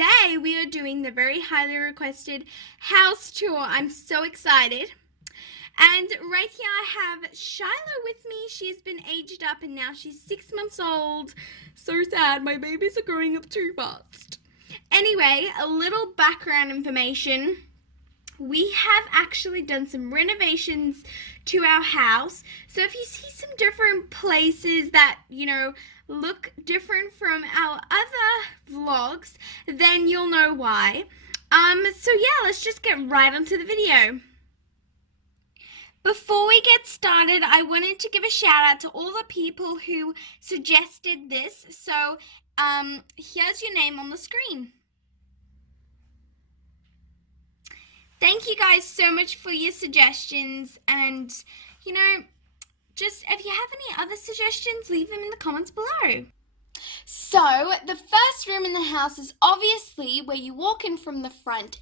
today we are doing the very highly requested house tour. I'm so excited. And right here I have Shiloh with me. She's been aged up and now she's 6 months old. So sad, my babies are growing up too fast. Anyway, a little background information. We have actually done some renovations to our house. So if you see some different places that, look different from our other vlogs, then you'll know why. So yeah, let's just get right onto the video. Before we get started, I wanted to give a shout out to all the people who suggested this. So here's your name on the screen. Thank you guys so much for your suggestions, and just if you have any other suggestions, leave them in the comments below. So the first room in the house is obviously where you walk in from the front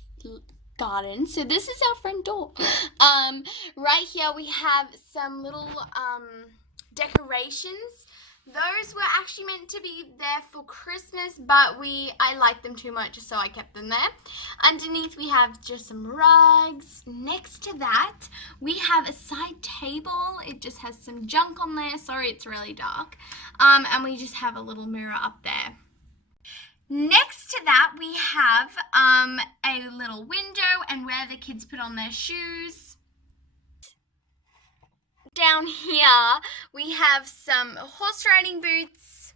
garden. So this is our front door. Right here we have some little decorations. Those were actually meant to be there for Christmas, but I liked them too much, so I kept them there. Underneath we have just some rugs. Next to that, we have a side table. It just has some junk on there. Sorry, it's really dark. And we just have a little mirror up there. Next to that, we have a little window and where the kids put on their shoes. Down here we have some horse riding boots,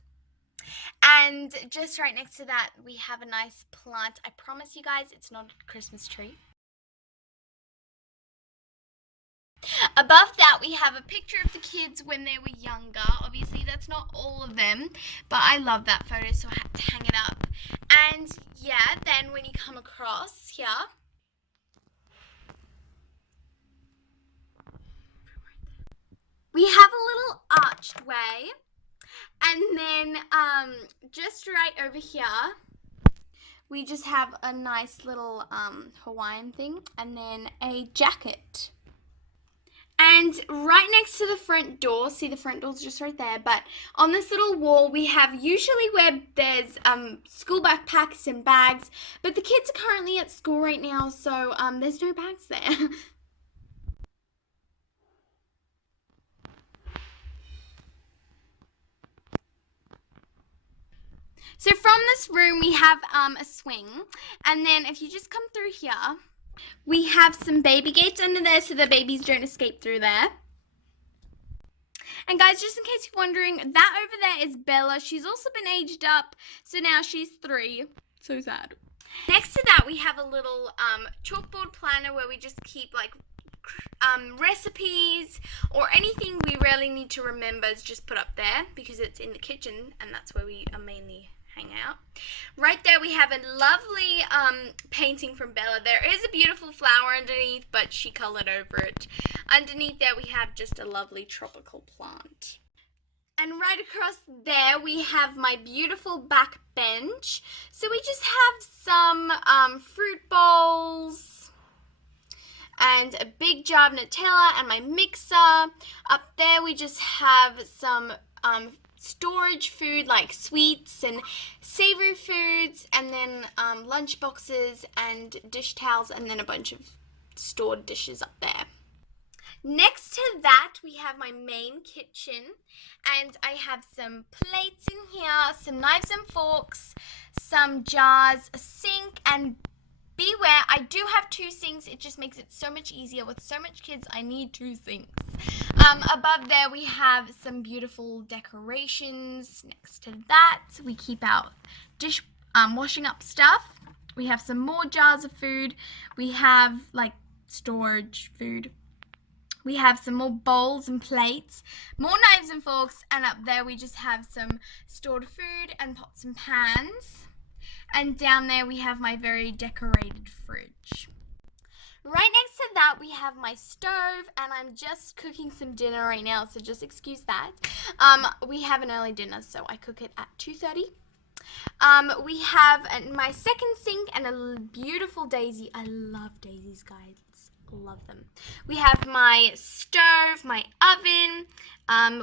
and just right next to that we have a nice plant. I promise you guys it's not a Christmas tree. Above that we have a picture of the kids when they were younger. Obviously that's not all of them, but I love that photo, so I had to hang it up. And yeah, then when you come across here, we have a little arched way, and then just right over here, we just have a nice little Hawaiian thing, and then a jacket. And right next to the front door, see the front door's just right there, but on this little wall we have usually where there's school backpacks and bags, but the kids are currently at school right now, so there's no bags there. So from this room we have a swing, and then if you just come through here, we have some baby gates under there so the babies don't escape through there. And guys, just in case you're wondering, that over there is Bella. She's also been aged up, so now she's 3. So sad. Next to that we have a little chalkboard planner where we just keep like recipes or anything we really need to remember is just put up there because it's in the kitchen and that's where we mainly hang out. Right there we have a lovely painting from Bella. There is a beautiful flower underneath, but she colored over it. Underneath there we have just a lovely tropical plant. And right across there we have my beautiful back bench. So we just have some fruit bowls and a big jar of Nutella and my mixer. Up there we just have some storage food like sweets and savory foods, and then lunch boxes and dish towels, and then a bunch of stored dishes up there. Next to that we have my main kitchen, and I have some plates in here, some knives and forks, some jars, a sink, and beware, I do have 2 sinks. It just makes it so much easier. With so much kids, I need 2 sinks. Above there we have some beautiful decorations. Next to that we keep our washing up stuff. We have some more jars of food. We have like storage food. We have some more bowls and plates, more knives and forks, and up there we just have some stored food and pots and pans. And down there we have my very decorated fridge. Right next to that we have my stove, and I'm just cooking some dinner right now, so just excuse that. We have an early dinner, so I cook it at 2:30. We have my second sink and a beautiful daisy. I love daisies, guys. Love them. We have my stove, my oven,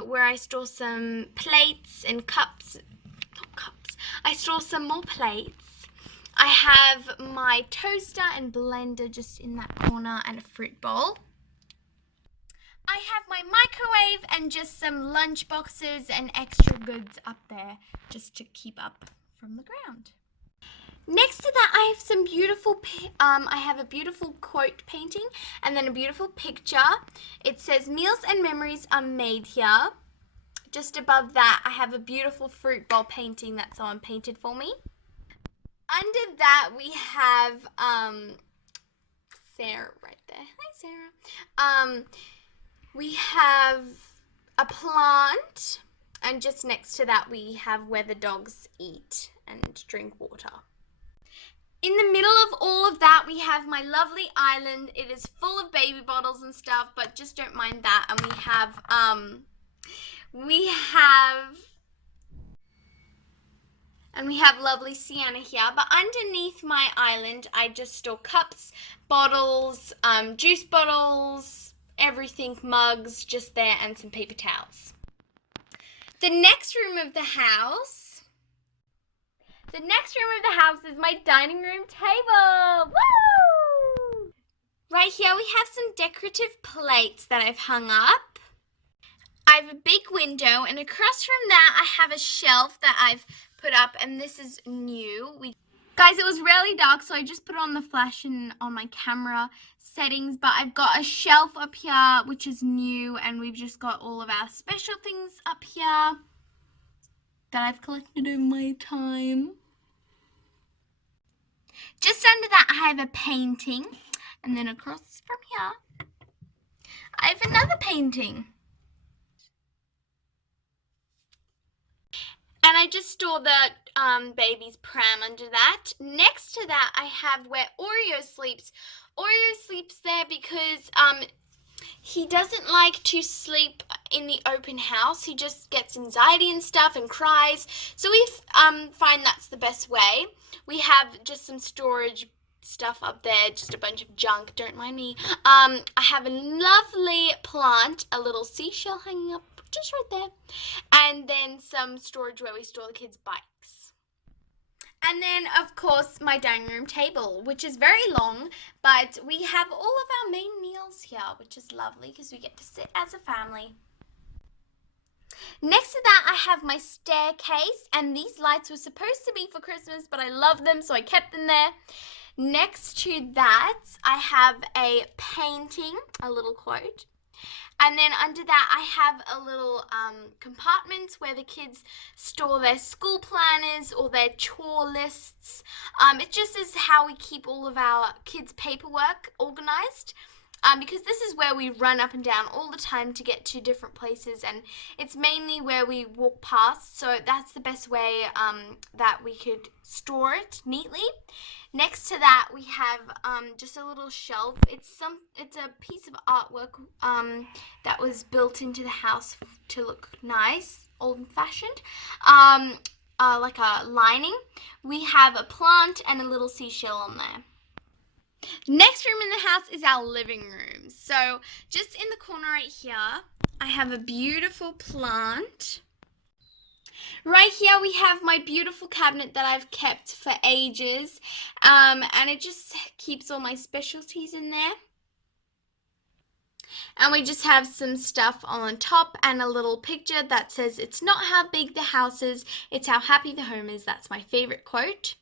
where I store some plates and cups. Not cups. I store some more plates. I have my toaster and blender just in that corner and a fruit bowl. I have my microwave and just some lunch boxes and extra goods up there just to keep up from the ground. Next to that, I have some beautiful, I have a beautiful quote painting and then a beautiful picture. It says, "Meals and memories are made here." Just above that, I have a beautiful fruit bowl painting that someone painted for me. Under that, we have Sarah right there. Hi, Sarah. We have a plant, and just next to that, we have where the dogs eat and drink water. In the middle of all of that, we have my lovely island. It is full of baby bottles and stuff, but just don't mind that. And we have lovely Sienna here. But underneath my island, I just store cups, bottles, juice bottles, everything, mugs, just there, and some paper towels. The next room of the house is my dining room table. Woo! Right here we have some decorative plates that I've hung up. I have a big window, and across from that I have a shelf that I've put up, and this is new. Guys, it was really dark, so I just put on the flash and on my camera settings, but I've got a shelf up here which is new, and we've just got all of our special things up here that I've collected in my time. Just under that I have a painting, and then across from here I have another painting. And I just store the baby's pram under that. Next to that, I have where Oreo sleeps. Oreo sleeps there because he doesn't like to sleep in the open house. He just gets anxiety and stuff and cries. So we find that's the best way. We have just some storage stuff up there, just a bunch of junk, don't mind me. I have a lovely plant, a little seashell hanging up just right there, and then some storage where we store the kids' bikes. And then, of course, my dining room table, which is very long, but we have all of our main meals here, which is lovely because we get to sit as a family. Next to that, I have my staircase, and these lights were supposed to be for Christmas, but I love them, so I kept them there. Next to that, I have a painting, a little quote. And then under that, I have a little compartment where the kids store their school planners or their chore lists. It just is how we keep all of our kids' paperwork organized. Because this is where we run up and down all the time to get to different places, and it's mainly where we walk past, so that's the best way that we could store it neatly. Next to that, we have just a little shelf. It's a piece of artwork that was built into the house to look nice, old-fashioned, like a lining. We have a plant and a little seashell on there. Next room in the house is our living room. So just in the corner right here, I have a beautiful plant. Right here we have my beautiful cabinet that I've kept for ages, and it just keeps all my specialties in there. And we just have some stuff on top and a little picture that says, "It's not how big the house is, it's how happy the home is." That's my favorite quote.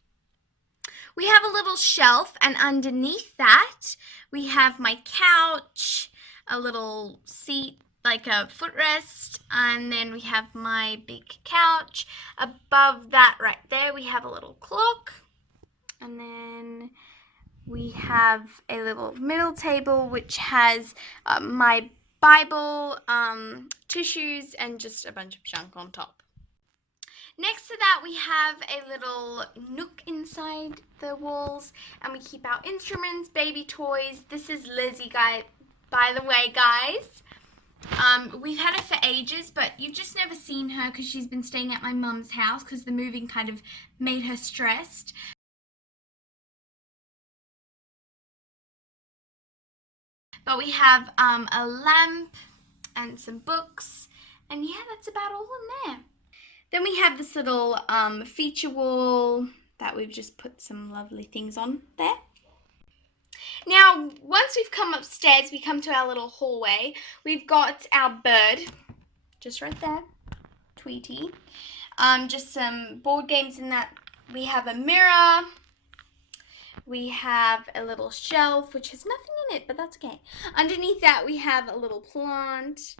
We have a little shelf, and underneath that we have my couch, a little seat, like a footrest, and then we have my big couch. Above that right there we have a little clock, and then we have a little middle table which has my Bible, tissues, and just a bunch of junk on top. Next to that, we have a little nook inside the walls, and we keep our instruments, baby toys. This is Lizzie, by the way, guys. We've had her for ages, but you've just never seen her because she's been staying at my mum's house because the moving kind of made her stressed. But we have a lamp and some books, and yeah, that's about all in there. Then we have this little feature wall that we've just put some lovely things on there. Now, once we've come upstairs, we come to our little hallway. We've got our bird, just right there, Tweety. Just some board games in that. We have a mirror. We have a little shelf, which has nothing in it, but that's okay. Underneath that, we have a little plant.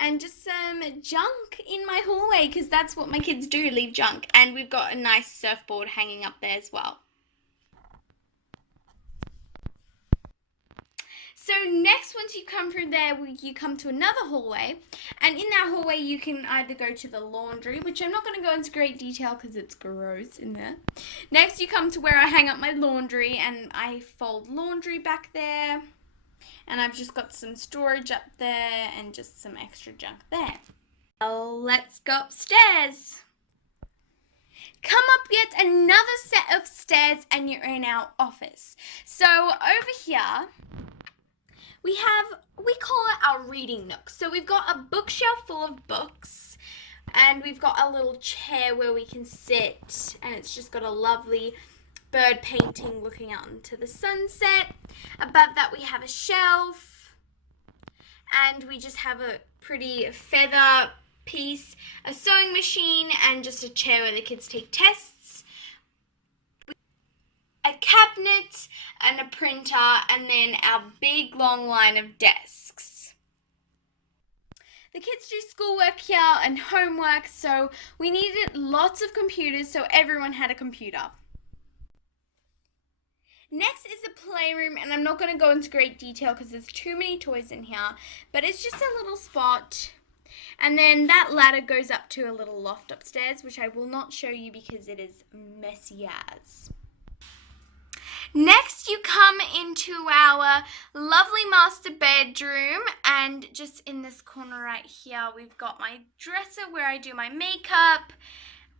And just some junk in my hallway, because that's what my kids do, leave junk. And we've got a nice surfboard hanging up there as well. So next, once you come through there, you come to another hallway. And in that hallway, you can either go to the laundry, which I'm not going to go into great detail because it's gross in there. Next, you come to where I hang up my laundry, and I fold laundry back there. And I've just got some storage up there and just some extra junk there. Let's go upstairs. Come up yet another set of stairs and you're in our office. So over here, we call it our reading nook. So we've got a bookshelf full of books and we've got a little chair where we can sit, and it's just got a lovely bird painting looking out into the sunset. Above that we have a shelf, and we just have a pretty feather piece, a sewing machine, and just a chair where the kids take tests. A cabinet and a printer, and then our big long line of desks. The kids do schoolwork here and homework, so we needed lots of computers, so everyone had a computer. Next is the playroom, and I'm not going to go into great detail because there's too many toys in here, but it's just a little spot. And then that ladder goes up to a little loft upstairs, which I will not show you because it is messy as. Next, you come into our lovely master bedroom, and just in this corner right here, we've got my dresser where I do my makeup,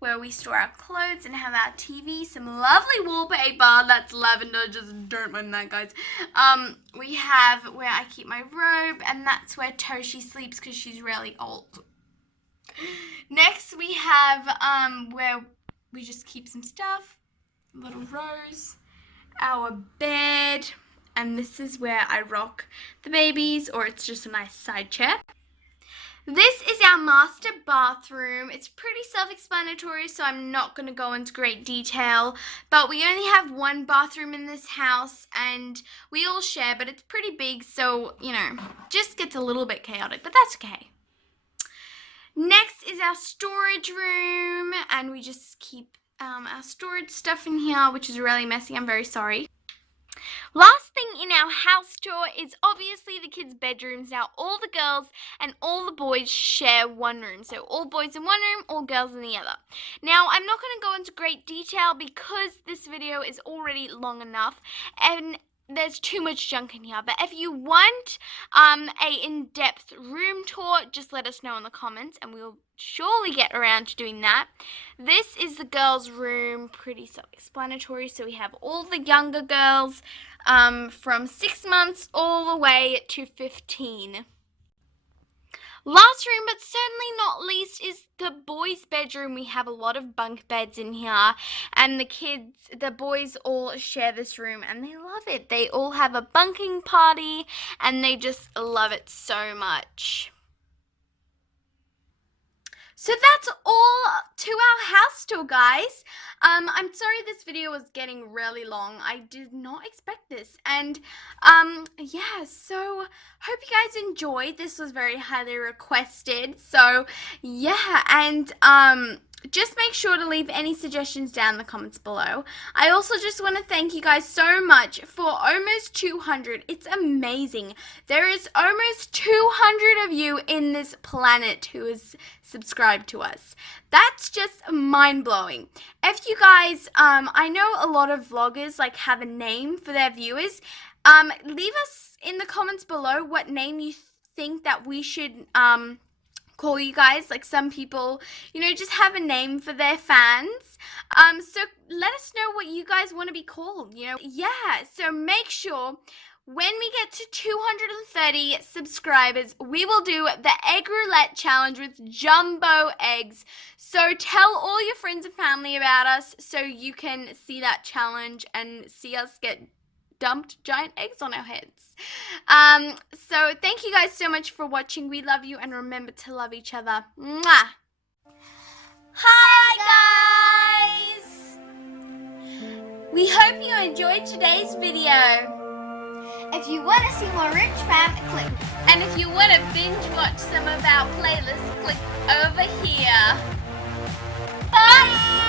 where we store our clothes and have our TV, some lovely wallpaper, that's lavender, just don't mind that, guys. We have where I keep my robe, and that's where Toshi sleeps because she's really old. Next, we have where we just keep some stuff, little Rose, our bed, and this is where I rock the babies, or it's just a nice side chair. This is our master bathroom. It's pretty self-explanatory, so I'm not going to go into great detail, but we only have one bathroom in this house, and we all share, but it's pretty big, so, you know, just gets a little bit chaotic, but that's okay. Next is our storage room, and we just keep our storage stuff in here, which is really messy. I'm very sorry. Last thing in our house tour is obviously the kids' bedrooms. Now all the girls and all the boys share one room. So all boys in one room, all girls in the other. Now I'm not going to go into great detail because this video is already long enough and there's too much junk in here. But if you want a in-depth room tour, just let us know in the comments and we'll surely get around to doing that. This is the girls' room, pretty self-explanatory. So we have all the younger girls from 6 months all the way to 15. Last room, but certainly not least, is the boys' bedroom. We have a lot of bunk beds in here, and the boys all share this room, and they love it. They all have a bunking party, and they just love it so much. So that's all to our house tour, guys. I'm sorry this video was getting really long. I did not expect this. And yeah, so hope you guys enjoyed. This was very highly requested. So yeah, and just make sure to leave any suggestions down in the comments below. I also just want to thank you guys so much for almost 200. It's amazing. There is almost 200 of you in this planet who is subscribed to us. That's just mind-blowing. If you guys, I know a lot of vloggers like have a name for their viewers. Leave us in the comments below what name you think that we should call you guys. Like some people, you know, just have a name for their fans. So let us know what you guys want to be called, you know. Yeah, so make sure when we get to 230 subscribers, we will do the egg roulette challenge with jumbo eggs. So tell all your friends and family about us so you can see that challenge and see us get dumped giant eggs on our heads. So thank you guys so much for watching. We love you, and remember to love each other. Mwah! Hi guys! We hope you enjoyed today's video. If you want to see more Rich Fam, click. And if you want to binge watch some of our playlists, click over here. Bye!